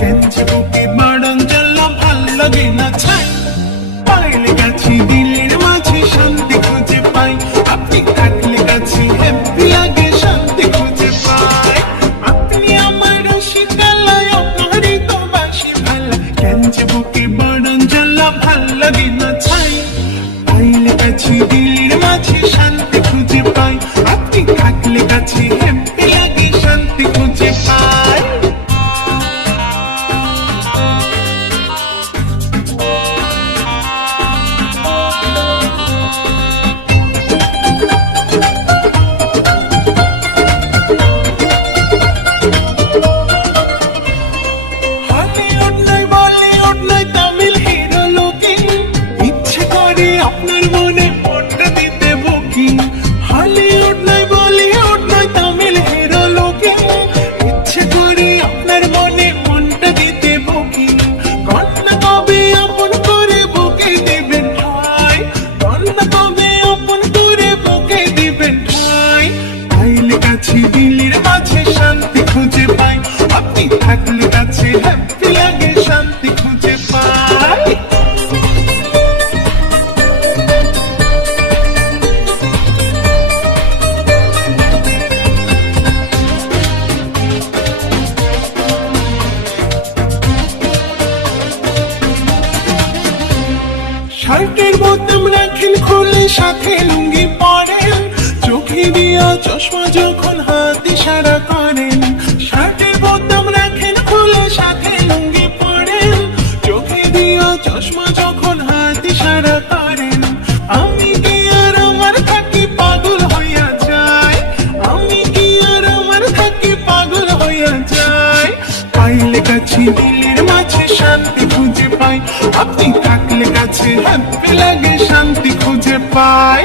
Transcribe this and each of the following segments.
কেঞ্চে বুকে বাড়ান জ্বালা ভাল লাগে না ছাই। পাইলে গেছি দিলের মাঝে শান্তি খুঁজে পাই, আপনি থাকলে কাছে হ্যাপি লাগে শান্তি খুঁজে পাই। আপনি আমার রসিকালয় আপনারই তো বাসি ভালা, কেঞ্চে বুকে বাড়ান জ্বালা ভাল লাগে না ছাই। পাইলে গেছি দিলের মাঝে শান্তি খুঁজে পাই, আপনি থাকলে কাছে হ্যাপি লাগে শান্তি খুঁজে পাই। হলিউড নয় বলিউড নয় তামিল হিরো লুকিং, ইচ্ছে করে আপনার মনে মনটা দিতে বুকিং। হলিউড নয় বলিউড নয় তামিল হিরো লুকিং, ইচ্ছে করে আপনার মনে মনটা দিতে বুকিং। কন্যা কবে আপন করে বুকে দিবেন ঠাই, কন্যা কবে আপন করে বুকে দিবেন ঠাই। পাইলে কাছে দিলের মাঝে শান্তি খুঁজে পাই, আপনি থাকলে কাছে হ্যাপি লাগে শান্তি খুঁজে পাই। শার্টের বোতাম রাখেন খুলে সাথে লুঙ্গি পরেন, চোখে দিয়া চশমা যখন হাত ইশারা করেন। শার্টের বোতাম রাখেন খুলে সাথে লুঙ্গি পরেন, চোখে দিয়া চশমা যখন হাত ইশারা করেন। আমি কি আর আমার থাকি পাগল হইয়া যায়, আমি কি আর আমার থাকি পাগল হইয়া যায়। পাইলে কাছে দিলের মাঝে শান্তি খুঁজে পাই, আপনি থাকলে কাছে হ্যাপি লাগে শান্তি খুঁজে পাই।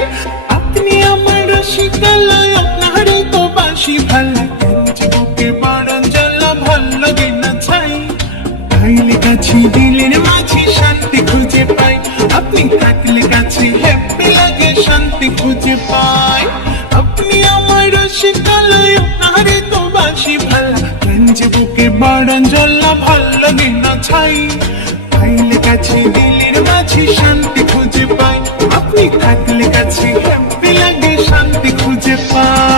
আপনি আমার রসিকালয় আপনারই তো বাসি ভালা, কেঞ্চে বুকে বাড়ান জ্বালা ভাল লাগে না ছাই। পাইলে কাছে দিলের মাঝে শান্তি খুঁজে পাই, আপনি থাকলে কাছে হ্যাপি লাগে শান্তি খুঁজে পাই। আপনি আমার রসিকালয় আপনারই তো বাসি ভালা, কেঞ্চে বুকে বাড়ান জ্বালা ভাল লাগে না ছাই। পাইলে কাছে দিলের মাঝে শান্তি খুঁজে পাই, আপনি থাকলে কাছে হ্যাপি লাগে শান্তি খুঁজে পাই।